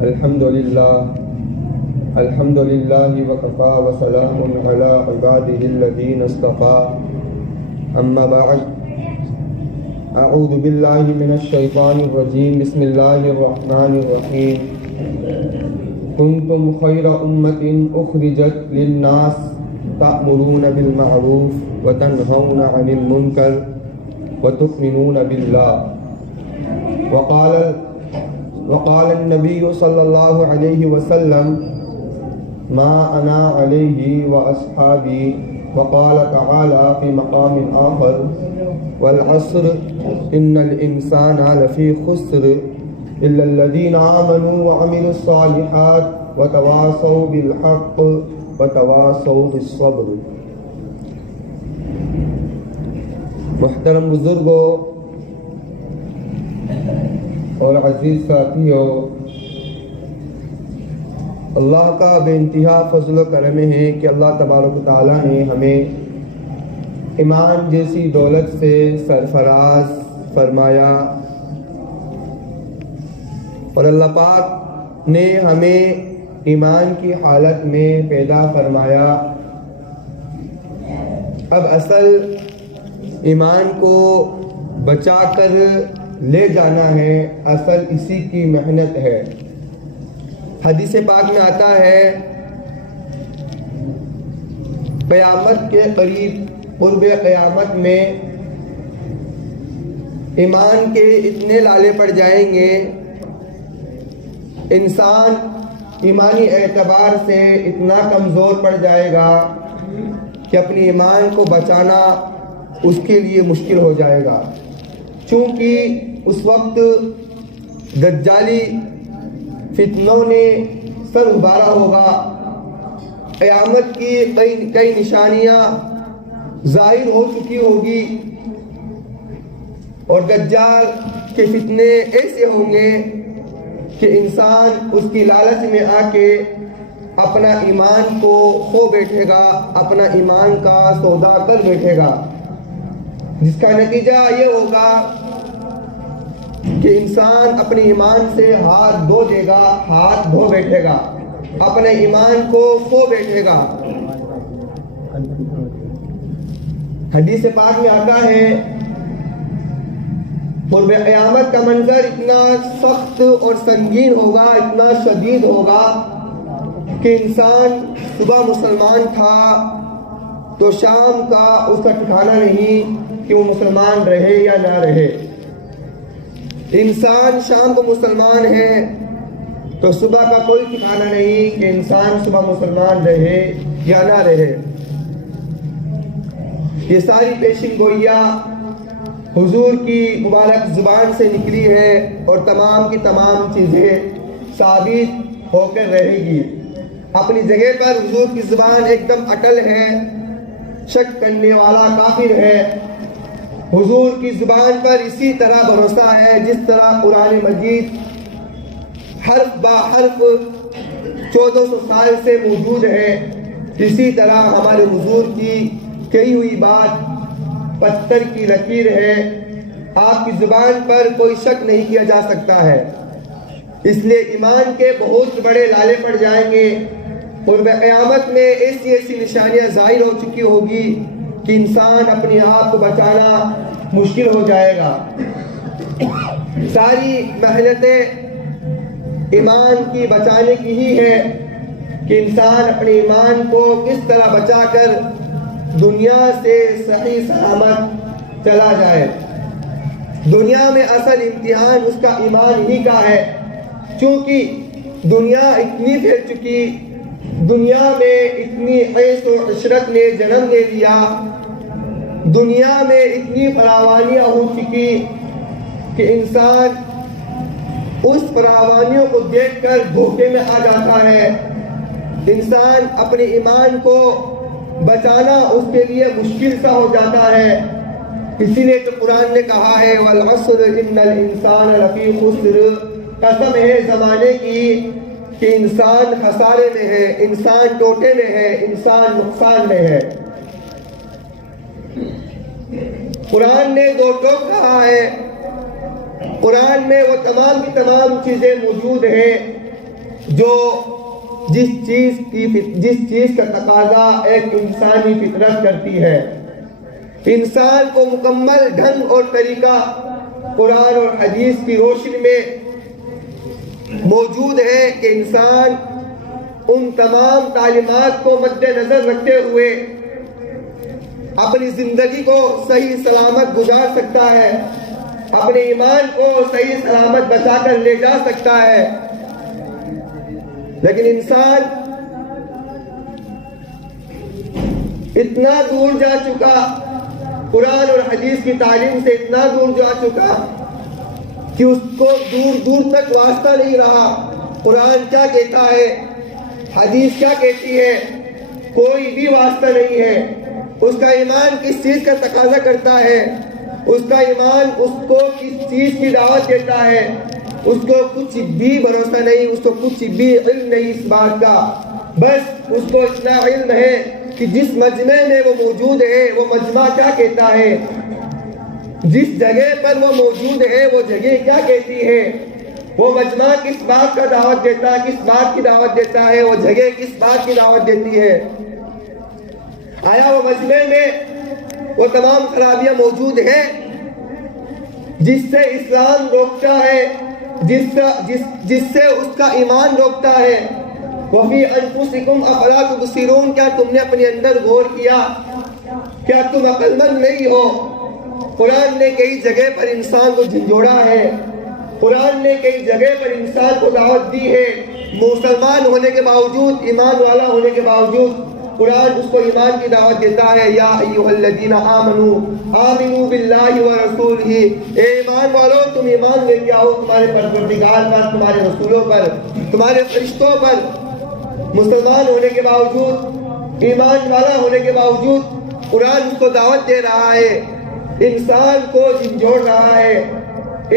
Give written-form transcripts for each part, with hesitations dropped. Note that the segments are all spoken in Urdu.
الحمد لله وكفى وسلام على عباده الذين اصطفى أما بعد أعوذ بالله من الشيطان الرجيم بسم الله الرحمن الرحيم كنتم خير أمة أخرجت للناس تأمرون بالمعروف وتنهون عن المنكر وتؤمنون بالله وقال النبي صلى الله عليه وسلم ما أنا عليه وأصحابي وقال تعالى في مقام آخر والعصر إن الإنسان لفي خسر إلا الذين آمنوا وعملوا الصالحات وتواصوا بالحق وتواصوا بالصبر. محترم بزرگوں اور عزیز ساتھیوں، اللہ کا بے انتہا فضل و کرم ہے کہ اللہ تبارک و تعالیٰ نے ہمیں ایمان جیسی دولت سے سرفراز فرمایا اور اللہ پاک نے ہمیں ایمان کی حالت میں پیدا فرمایا. اب اصل ایمان کو بچا کر لے جانا ہے، اصل اسی کی محنت ہے. حدیث پاک میں آتا ہے قیامت کے قریب قرب قیامت میں ایمان کے اتنے لالے پڑ جائیں گے، انسان ایمانی اعتبار سے اتنا کمزور پڑ جائے گا کہ اپنی ایمان کو بچانا اس کے لیے مشکل ہو جائے گا، چونکہ اس وقت دجالی فتنوں نے سر ابھارا ہوگا، قیامت کی کئی نشانیاں ظاہر ہو چکی ہوگی اور دجال کے فتنے ایسے ہوں گے کہ انسان اس کی لالچ میں آ کے اپنا ایمان کو کھو بیٹھے گا، اپنا ایمان کا سودا کر بیٹھے گا، جس کا نتیجہ یہ ہوگا کہ انسان اپنے ایمان سے ہاتھ دھو بیٹھے گا، اپنے ایمان کو کھو بیٹھے گا. حدیث پاک میں آتا ہے قرب قیامت کا منظر اتنا سخت اور سنگین ہوگا، اتنا شدید ہوگا کہ انسان صبح مسلمان تھا تو شام کا اس کا ٹھکانہ نہیں کہ وہ مسلمان رہے یا نہ رہے. انسان شام کو مسلمان ہے تو صبح کا کوئی ٹھکانہ نہیں کہ انسان صبح مسلمان رہے یا نہ رہے. یہ ساری پیشن گوئیاں حضور کی مبارک زبان سے نکلی ہے اور تمام کی تمام چیزیں ثابت ہو کر رہے گی. اپنی جگہ پر حضور کی زبان ایک دم اٹل ہے، شک کرنے والا کافر ہے. حضور کی زبان پر اسی طرح بھروسہ ہے جس طرح قرآن مجید حرف با حرف 1400 سال سے موجود ہے، اسی طرح ہمارے حضور کی کہی ہوئی بات پتھر کی لکیر ہے، آپ کی زبان پر کوئی شک نہیں کیا جا سکتا ہے. اس لیے ایمان کے بہت بڑے لالے پڑ جائیں گے اور قیامت میں ایسی نشانیاں ظاہر ہو چکی ہوگی کہ انسان اپنے آپ کو بچانا مشکل ہو جائے گا. ساری محنتیں ایمان کی بچانے کی ہی ہے کہ انسان اپنے ایمان کو کس طرح بچا کر دنیا سے صحیح سلامت چلا جائے. دنیا میں اصل امتحان اس کا ایمان ہی کا ہے، چونکہ دنیا اتنی پھیل چکی، دنیا میں اتنی عیش و عشرت نے جنم لے لیا، دنیا میں اتنی فراوانیاں ہو چکی کہ انسان اس فراوانیوں کو دیکھ کر دھوکے میں آ جاتا ہے. انسان اپنے ایمان کو بچانا اس کے لیے مشکل سا ہو جاتا ہے. اسی لیے تو قرآن نے کہا ہے والعصر ان الانسان لفی خسر، قسم ہے زمانے کی کہ انسان خسارے میں ہے، انسان ٹوٹے میں ہے، انسان نقصان میں ہے. قرآن نے دو ٹوک کہا ہے، قرآن میں وہ تمام کی تمام چیزیں موجود ہیں جو جس چیز کا تقاضا ایک انسانی فطرت کرتی ہے۔ انسان کو مکمل ڈھنگ اور طریقہ قرآن اور حدیث کی روشنی میں موجود ہے کہ انسان ان تمام تعلیمات کو مد نظر رکھتے ہوئے اپنی زندگی کو صحیح سلامت گزار سکتا ہے، اپنے ایمان کو صحیح سلامت بچا کر لے جا سکتا ہے۔ لیکن انسان اتنا دور جا چکا، قرآن اور حدیث کی تعلیم سے اتنا دور جا چکا کہ اس کو دور دور تک واسطہ نہیں رہا۔ قرآن کیا کہتا ہے، حدیث کیا کہتی ہے، کوئی بھی واسطہ نہیں ہے۔ اس کا ایمان کس چیز کا تقاضا کرتا ہے، اس کا ایمان اس کو کس چیز کی دعوت دیتا ہے، اس کو کچھ بھی بھروسہ نہیں، اس کو کچھ بھی علم نہیں اس بات کا۔ بس اس کو اتنا علم ہے کہ جس مجمع میں وہ موجود ہے وہ مجمع کیا کہتا ہے، جس جگہ پر وہ موجود ہے وہ جگہ کیا کہتی ہے، وہ مجمع کس بات کا دعوت دیتا ہے، کس بات کی دعوت دیتا ہے، وہ جگہ کس بات کی دعوت دیتی ہے۔ آیا وہ مجمع میں وہ تمام خرابیاں موجود ہیں جس سے اسلام روکتا ہے، جس سے اس کا ایمان روکتا ہے؟ وَفِي أَنفُسِكُمْ أَفَلَا تُبْصِرُونَ، کیا تم نے اپنے اندر غور کیا؟ کیا تم عقل مند نہیں ہو؟ قرآن نے کئی جگہ پر انسان کو جھنجھوڑا ہے، قرآن نے کئی جگہ پر انسان کو دعوت دی ہے، مسلمان ہونے کے باوجود، ایمان والا ہونے کے باوجود قرآن اس کو ایمان کی دعوت دیتا ہے۔ یا ایھا الذین آمنوا آمنوا باللہ ورسولہ، اے ایمان والو تم ایمان لے کے آؤ تمہارے پروردگار پر، تمہارے رسولوں پر، تمہارے فرشتوں پر۔ مسلمان ہونے کے باوجود، ایمان والا ہونے کے باوجود قرآن اس کو دعوت دے رہا ہے، انسان کو جھنجھوڑ رہا ہے،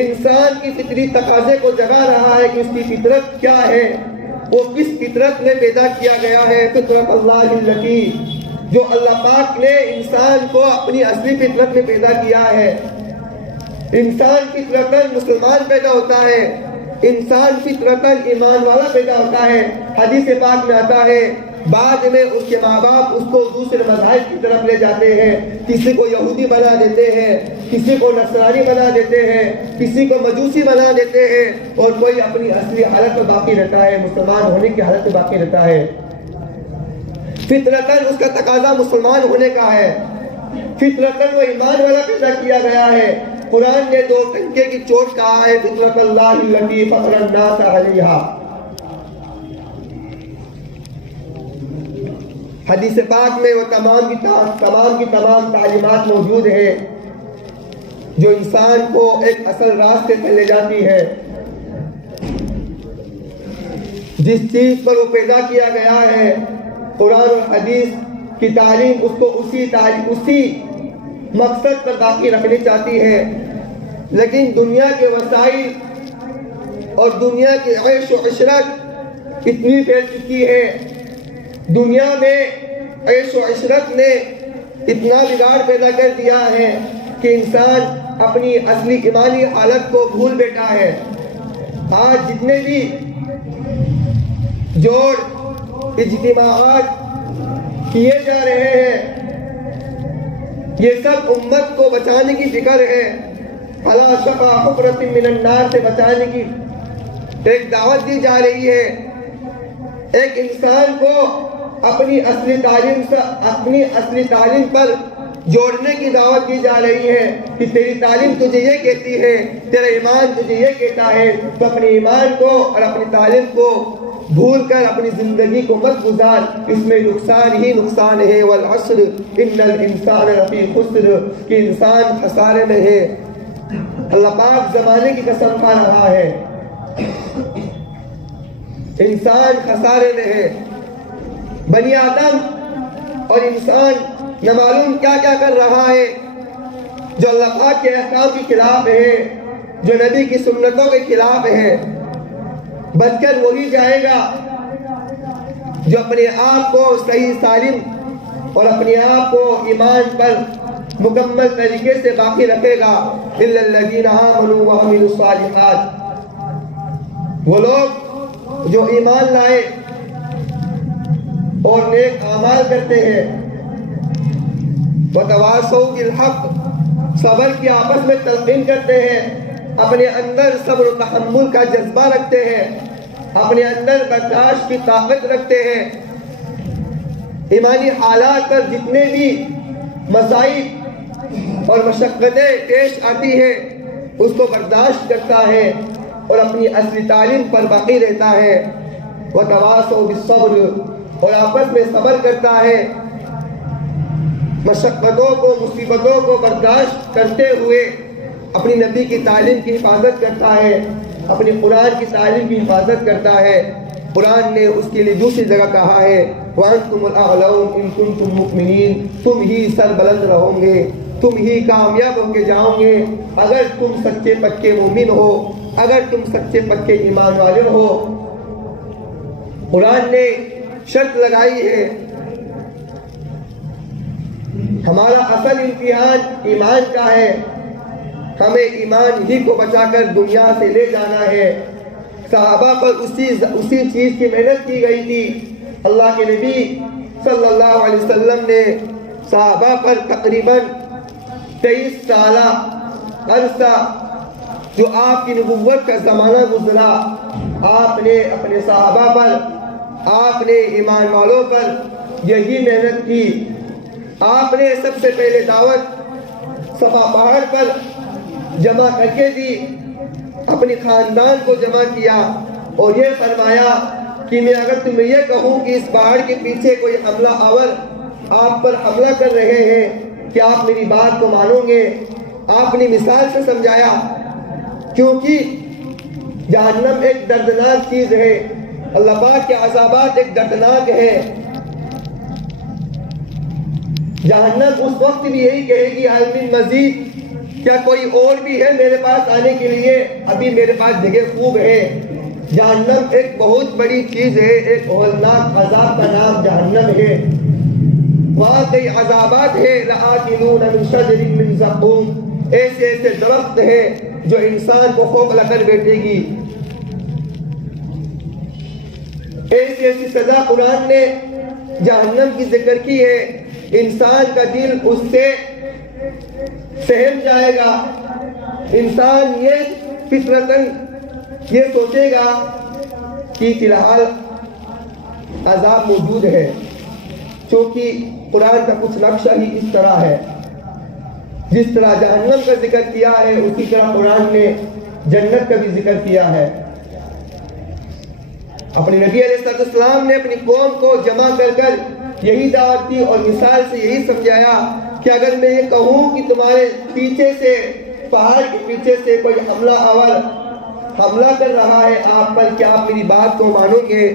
انسان کی فطری تقاضے کو جگا رہا ہے کہ اس کی فطرت کیا ہے، وہ کس فطرت میں پیدا کیا گیا ہے۔ فطرت اللہ التی، جو اللہ پاک نے انسان کو اپنی اصلی فطرت میں پیدا کیا ہے۔ انسان فطرتاً مسلمان پیدا ہوتا ہے، انسان فطرتاً ایمان والا پیدا ہوتا ہے۔ حدیث پاک میں آتا ہے بعد میں اس کے ماں باپ اس کو دوسرے مذاہب کی طرف لے جاتے ہیں، کسی کو یہودی بنا دیتے ہیں، کسی کو نصرانی بنا دیتے ہیں، کسی کو مجوسی بنا دیتے ہیں، اور کوئی اپنی اصلی حالت میں باقی رہتا ہے، مسلمان ہونے کی حالت میں باقی رہتا ہے۔ فطرتاً اس کا تقاضا مسلمان ہونے کا ہے، فطرتاً وہ ایمان والا پیدا کیا گیا ہے۔ قرآن نے دو ٹنکے کی چوٹ کہا ہے، فطرت اللہ التی فطر الناس علیہا۔ حدیث پاک میں وہ تمام کی تمام تعلیمات موجود ہیں جو انسان کو ایک اصل راستے پر لے جاتی ہے۔ جس چیز پر وہ پیدا کیا گیا ہے، قرآن اور حدیث کی تعلیم اس کو اسی مقصد پر باقی رکھنی چاہتی ہے۔ لیکن دنیا کے وسائل اور دنیا کی عیش و عشرت اتنی پھیل چکی ہے، دنیا میں عیش و عشرت نے اتنا بگاڑ پیدا کر دیا ہے کہ انسان اپنی اصلی ایمانی حالت کو بھول بیٹھا ہے۔ آج جتنے بھی جوڑ اجتماعات کیے جا رہے ہیں، یہ سب امت کو بچانے کی فکر ہے، علی شفا حفرۃ من النار سے بچانے کی ایک دعوت دی جا رہی ہے۔ ایک انسان کو اپنی اصلی تعلیم پر جوڑنے کی دعوت دی جا رہی ہے کہ تیری تعلیم تجھے یہ کہتی ہے، تیرا ایمان تجھے یہ کہتا ہے، تو اپنے ایمان کو اور اپنی تعلیم کو بھول کر اپنی زندگی کو مت گزار، اس میں نقصان ہی نقصان ہے۔ والعصر ان الانسان لفی خسر، کہ انسان خسارے میں ہے۔ اللہ پاک زمانے کی قسم کھا رہا ہے، انسان خسارے میں ہے۔ بنی آدم اور انسان نہ معلوم کیا کیا کر رہا ہے جو اللہ پاک کے احکام کے خلاف ہے، جو نبی کی سنتوں کے خلاف ہے۔ بچ کر وہی جائے گا جو اپنے آپ کو صحیح سالم اور اپنے آپ کو ایمان پر مکمل طریقے سے باقی رکھے گا۔ الا الذین آمنوا وعملوا الصالحات، وہ لوگ جو ایمان لائے اور نیک اعمال کرتے ہیں، وتواصوا بالحق، صبر کی آپس میں تلقین کرتے ہیں، اپنے اندر صبر و تحمل کا جذبہ رکھتے ہیں، اپنے اندر برداشت کی طاقت رکھتے ہیں، ایمانی حالات پر جتنے بھی مصائب اور مشقتیں پیش آتی ہیں اس کو برداشت کرتا ہے اور اپنی اصلی تعلیم پر باقی رہتا ہے، وتواصوا بالصبر، اور آپس میں صبر کرتا ہے، مشقتوں کو مصیبتوں کو برداشت کرتے ہوئے اپنی نبی کی تعلیم کی حفاظت کرتا ہے، اپنی قرآن کی تعلیم کی حفاظت کرتا ہے۔ قرآن نے اس کے لیے دوسری جگہ کہا ہے وَأَنْتُمُ الْأَعْلَوْنَ إِن كُنتُم مُؤْمِنِينَ، تم ہی سر بلند رہو گے، تم ہی کامیاب ہو کے جاؤ گے اگر تم سچے پکے مومن ہو، اگر تم سچے پکے ایمان والے ہو۔ قرآن نے شرط لگائی ہے، ہمارا اصل امتحان ایمان کا ہے، ہمیں ایمان ہی کو بچا کر دنیا سے لے جانا ہے۔ صحابہ پر اسی چیز کی محنت کی گئی تھی۔ اللہ کے نبی صلی اللہ علیہ وسلم نے صحابہ پر تقریباً 23 سالہ عرصہ جو آپ کی نبوت کا زمانہ گزرا، آپ نے اپنے صحابہ پر، آپ نے ایمان والوں پر یہی محنت کی۔ آپ نے سب سے پہلے دعوت صفا پہاڑ پر جمع کر کے دی، اپنی خاندان کو جمع کیا اور یہ فرمایا کہ میں اگر تمہیں یہ کہوں کہ اس پہاڑ کے پیچھے کوئی حملہ آور آپ پر حملہ کر رہے ہیں، کہ آپ میری بات کو مانو گے؟ آپ نے مثال سے سمجھایا، کیونکہ جہنم ایک دردناک چیز ہے، اللہ پاک کے عذابات ایک دردناک ہے۔ جہنم اس وقت بھی یہی کہے گی حل من مزید، کیا کوئی اور بھی ہے میرے پاس آنے کے لیے؟ ابھی میرے پاس جگہ خوب ہے۔ جہنم ایک بہت بڑی چیز ہے، ایک ہولناک عذاب کا نام جہنم ہے۔ وہاں کئی عذابات ہیں، لآکلون من شجر من زقوم، ایسے ایسے درخت ہیں جو انسان کو کھوکھلا کر بیٹھے گی۔ ایسی ایسی سزا قرآن نے جہنم کی ذکر کی ہے، انسان کا دل اس سے سہم جائے گا، انسان یہ فطرتاً یہ سوچے گا کہ فی الحال عذاب موجود ہے، چونکہ قرآن کا کچھ نقشہ ہی اس طرح ہے۔ جس طرح جہنم کا ذکر کیا ہے اسی طرح قرآن نے جنت کا بھی ذکر کیا ہے۔ اپنے نبی علیہ السلام نے اپنی قوم کو جمع کر یہی دعوت دی اور مثال سے یہی سمجھایا کہ اگر میں یہ کہوں کہ تمہارے پیچھے سے، پہاڑ کے پیچھے سے کوئی حملہ آور حملہ کر رہا ہے آپ پر، کیا آپ میری بات کو مانو گے؟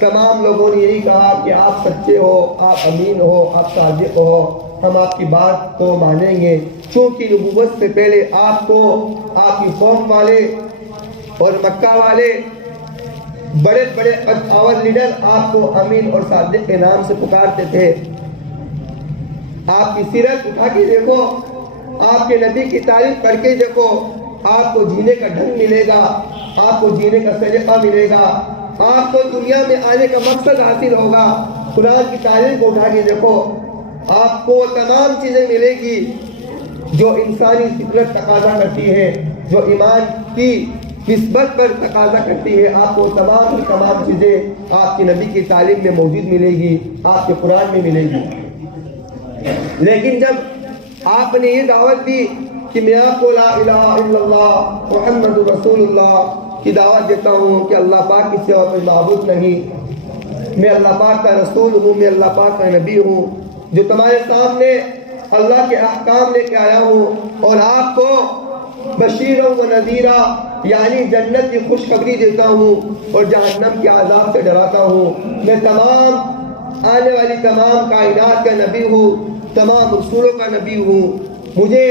تمام لوگوں نے یہی کہا کہ آپ سچے ہو، آپ امین ہو، آپ صادق ہو، ہم آپ کی بات کو مانیں گے، چونکہ نبوت سے پہلے آپ کو آپ کی قوم والے اور مکہ والے بڑے بڑے اور لیڈر آپ کو امین اور صادق کے نام سے پکارتے تھے۔ آپ کی سیرت اٹھا کے دیکھو، آپ کے نبی کی تعریف کر کے دیکھو، آپ کو جینے کا ڈھنگ ملے گا، آپ کو جینے کا سلیقہ ملے گا، آپ کو دنیا میں آنے کا مقصد حاصل ہوگا۔ قرآن کی تعریف کو اٹھا کے دیکھو، آپ کو تمام چیزیں ملے گی جو انسانی فطرت تقاضا کرتی ہے، جو ایمان کی نسبت پر تقاضا کرتی ہے۔ آپ کو تمام چیزیں آپ کے نبی کی تعلیم میں موجود ملے گی، آپ کے قرآن میں ملے گی۔ لیکن جب آپ نے یہ دعوت دی کہ میں آپ کو لا الہ الا اللہ محمد رسول اللہ کی دعوت دیتا ہوں کہ اللہ پاک کی سوا کوئی معبود نہیں، میں اللہ پاک کا رسول ہوں، میں اللہ پاک کا نبی ہوں، جو تمہارے سامنے اللہ کے احکام لے کے آیا ہوں اور آپ کو بشیر و نذیرہ یعنی جنت کی خوشخبری دیتا ہوں اور جہنم کے عذاب سے ڈراتا ہوں۔ میں تمام آنے والی تمام کائنات کا نبی ہوں، تمام رسولوں کا نبی ہوں۔ مجھے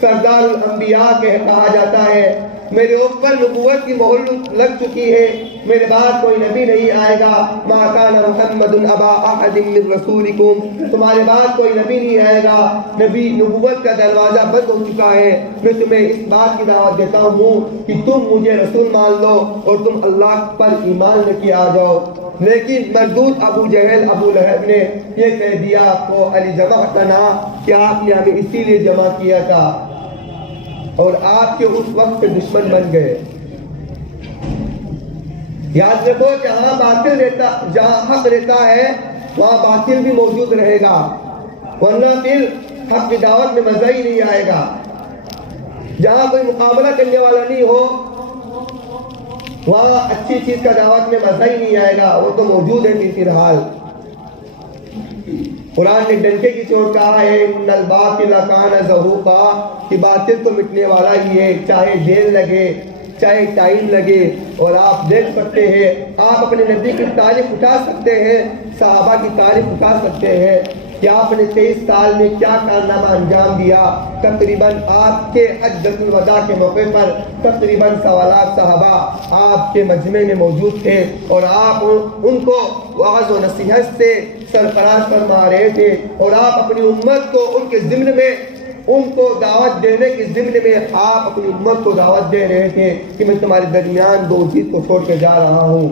سردار الانبیاء کہا جاتا ہے، میرے اوپر نبوت کی مہر لگ چکی ہے، میرے بعد کوئی نبی نہیں آئے گا، ما کان محمد ابا احد من رسولکم، تمہارے بعد کوئی نبی نہیں آئے گا، نبوت کا دروازہ بند ہو چکا ہے۔ میں تمہیں اس بات کی دعوت دیتا ہوں کہ تم مجھے رسول مان لو اور تم اللہ پر ایمان لے کے آ جاؤ۔ لیکن مردود ابو جہل ابو لہب نے یہ کہہ دیا کو علی جمعتنا کہ آپ نے ہمیں اسی لیے جمع کیا تھا، اور آپ کے اس وقت پہ دشمن بن گئے۔ یاد رکھو جہاں حق رہتا ہے وہاں باطل بھی موجود رہے گا، ورنہ پھر حق کی دعوت میں مزہ ہی نہیں آئے گا۔ جہاں کوئی مقابلہ کرنے والا نہیں ہو وہاں اچھی چیز کا دعوت میں مزہ ہی نہیں آئے گا، وہ تو موجود ہے فی الحال۔ قرآن نے ڈنکے کی چوٹ کہا ہے ان الباطل کان زہوقا، کہ باطل تو مٹنے والا ہی ہے، چاہے جیل لگے چاہے ٹائم لگے۔ اور آپ دیکھ سکتے ہیں، آپ اپنے نبی کی تعریف اٹھا سکتے ہیں، صحابہ کی تعریف اٹھا سکتے ہیں کہ آپ نے 23 سال میں کیا کارنامہ انجام دیا۔ تقریباً آپ کے حجۃ الوداع کے موقع پر تقریباً 1.25 لاکھ صحابہ آپ کے مجمع میں موجود تھے، اور آپ ان کو وعظ و نصیحت سے سرفراز فرما رہے تھے، اور آپ اپنی امت کو ان کے ضمن میں ان کو دعوت دینے کے ضمن میں آپ اپنی امت کو دعوت دے رہے تھے کہ میں تمہارے درمیان 2 چیز کو چھوڑ کے جا رہا ہوں،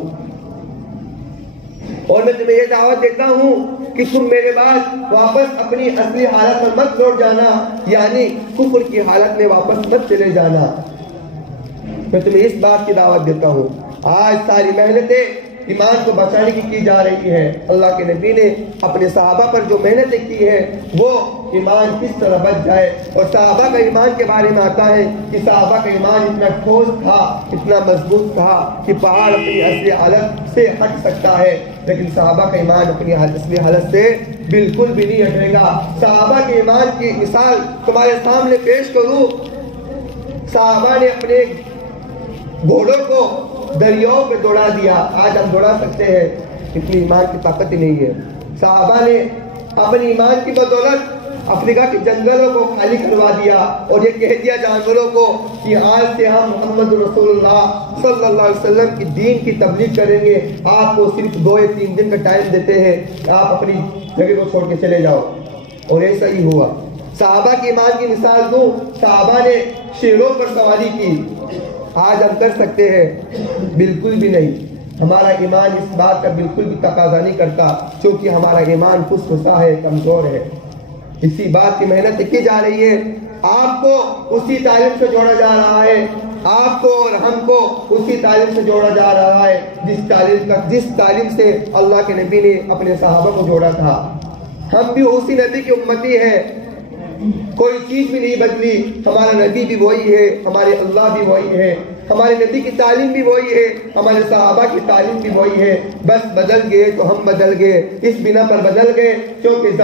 اور میں تمہیں یہ دعوت دیتا ہوں کہ تم میرے بعد واپس اپنی اصلی حالت پر مت لوٹ جانا، یعنی کفر کی حالت میں واپس مت چلے جانا۔ میں تمہیں اس بات کی دعوت دیتا ہوں۔ آج ساری محنتیں ایمان کو بچانے کی جا رہی ہے۔ اللہ کے نبی نے اپنے صحابہ پر جو محنتیں کی ہے وہ ایمان کس طرح بچ جائے، اور صحابہ کا ایمان کے بارے میں آتا ہے کہ صحابہ کا ایمان اتنا ٹھوس تھا، اتنا مضبوط تھا کہ پہاڑ اپنی اصلی حالت سے ہٹ سکتا ہے، لیکن صحابہ کا ایمان اپنی اصلی حالت سے بالکل بھی نہیں ہٹے گا۔ صحابہ کے ایمان کی مثال تمہارے سامنے پیش کروں، صحابہ نے اپنے گھوڑوں کو دریاؤں پہ دوڑا دیا، آج ہم دوڑا سکتے ہیں؟ اتنی ایمان کی طاقت ہی نہیں ہے۔ صحابہ نے اپنی ایمان کی بدولت افریقہ کے جنگلوں کو خالی کروا دیا، اور یہ کہہ دیا جانوروں کو کہ آج سے ہم محمد رسول اللہ صلی اللہ علیہ وسلم کی دین کی تبلیغ کریں گے، آپ کو صرف 2 یا 3 دن کا ٹائم دیتے ہیں، آپ اپنی جگہ کو چھوڑ کے چلے جاؤ، اور ایسا ہی ہوا۔ صحابہ کی ایمان کی مثال دوں، صحابہ نے شیروں پر سواری کی، آج ہم کر سکتے ہیں؟ بالکل بھی نہیں۔ ہمارا ایمان اس بات کا بالکل بھی تقاضا نہیں کرتا، کیونکہ ہمارا ایمان خسخسا ہے، کمزور ہے۔ اسی بات کی محنت کی جا رہی ہے، آپ کو اسی تعلیم سے جوڑا جا رہا ہے، آپ کو اور ہم کو اسی تعلیم سے جوڑا جا رہا ہے جس تعلیم سے اللہ کے نبی نے اپنے صحابہ کو جوڑا تھا۔ ہم بھی اسی نبی کی امتی ہیں، کوئی چیز بھی نہیں بدلی، ہمارا نبی بھی وہی ہے، ہمارے اللہ بھی وہی ہے، ہمارے نبی کی تعلیم بھی وہی ہے، ہمارے صحابہ کی تعلیم بھی وہی ہے، بس بدل گئے تو ہم بدل گئے، اس بنا پر بدل گئے کیونکہ